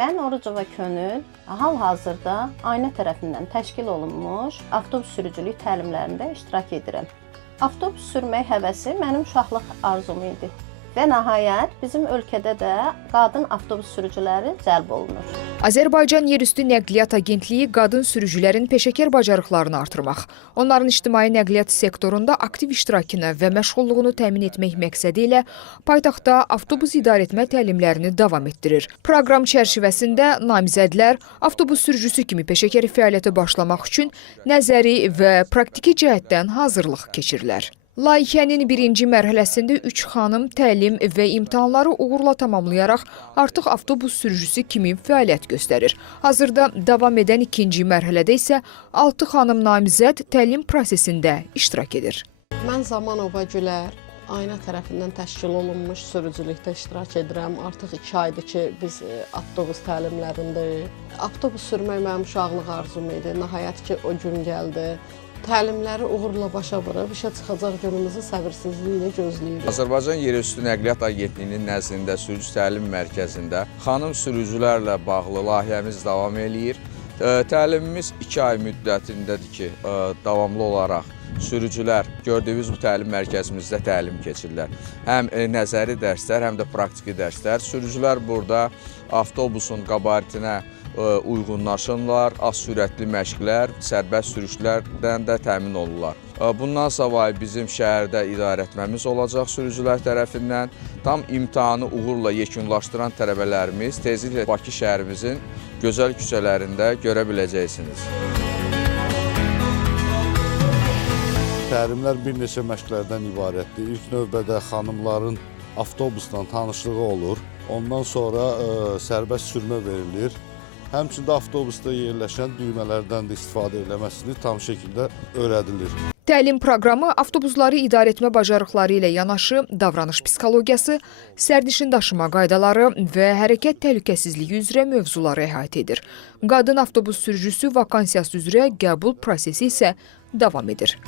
Mən Orucova Könül hal-hazırda AYNA tərəfindən təşkil olunmuş avtobus sürücülük təlimlərində iştirak edirəm. Avtobus sürmək həvəsi mənim uşaqlıq arzum idi və nəhayət bizim ölkədə də qadın avtobus sürücüləri cəlb olunur. Azərbaycan Yerüstü Nəqliyyat Agentliyi qadın sürücülərin peşəkar bacarıqlarını artırmaq, onların ictimai nəqliyyat sektorunda aktiv iştirakını və məşğulluğunu təmin etmək məqsədi ilə paytaxtda avtobus idarəetmə təlimlərini davam etdirir. Proqram çərçivəsində namizədlər avtobus sürücüsü kimi peşəkar fəaliyyətə başlamaq üçün nəzəri və praktiki cəhətdən hazırlıq keçirilər. Layihənin birinci mərhələsində 3 xanım təlim və imtahanları uğurla tamamlayaraq artıq avtobus sürücüsü kimi fəaliyyət göstərir. Hazırda davam edən ikinci mərhələdə isə 6 xanım namizəd təlim prosesində iştirak edir. Mən Zamanova Gülər, AYNA tərəfindən təşkil olunmuş sürücülükdə iştirak edirəm. Artıq 2 aydır ki, biz avtobus təlimlərindəyik. Avtobus sürmək mənim uşaqlıq arzum idi. Nəhayət ki, o gün gəldi. Təlimləri uğurla başa vurub, işə çıxacaq günümüzü səbirsizliklə gözləyirik. Azərbaycan Yerüstü Nəqliyyat Agentliyinin nəzdində sürücü təlim mərkəzində xanım sürücülərlə bağlı layihəmiz davam eləyir. Təlimimiz 2 ay müddətindədir ki, davamlı olaraq sürücülər gördüyünüz bu təlim mərkəzimizdə təlim keçirlər. Həm nəzəri dərslər, həm də praktiki dərslər. Sürücülər burada avtobusun qabaritinə uyğunlaşırlar, az sürətli məşqlər, sərbəst sürüşlərdən də təmin olurlar. Bundan savayı bizim şəhərdə idarəetməmiz olacaq sürücülər tərəfindən. Tam imtahanı uğurla yekunlaşdıran tələbələrimiz tezliklə Bakı şəhərimizin gözəl küçələrində görə biləcəksiniz. Təlimlər bir neçə məşqlərdən ibarətdir. İlk növbədə xanımların avtobusla tanışlığı olur. Ondan sonra sərbəst sürmə verilir. Həmçində avtobusda yerləşən düymələrdən də istifadə etməsini tam şəkildə öyrədilir. Təlim proqramı avtobusları idarəetmə bacarıqları ilə yanaşı davranış psixologiyası, sərnişin daşıma qaydaları və hərəkət təhlükəsizliyi üzrə mövzuları əhatə edir. Qadın avtobus sürücüsü vakansiyası üzrə qəbul prosesi isə davam edir.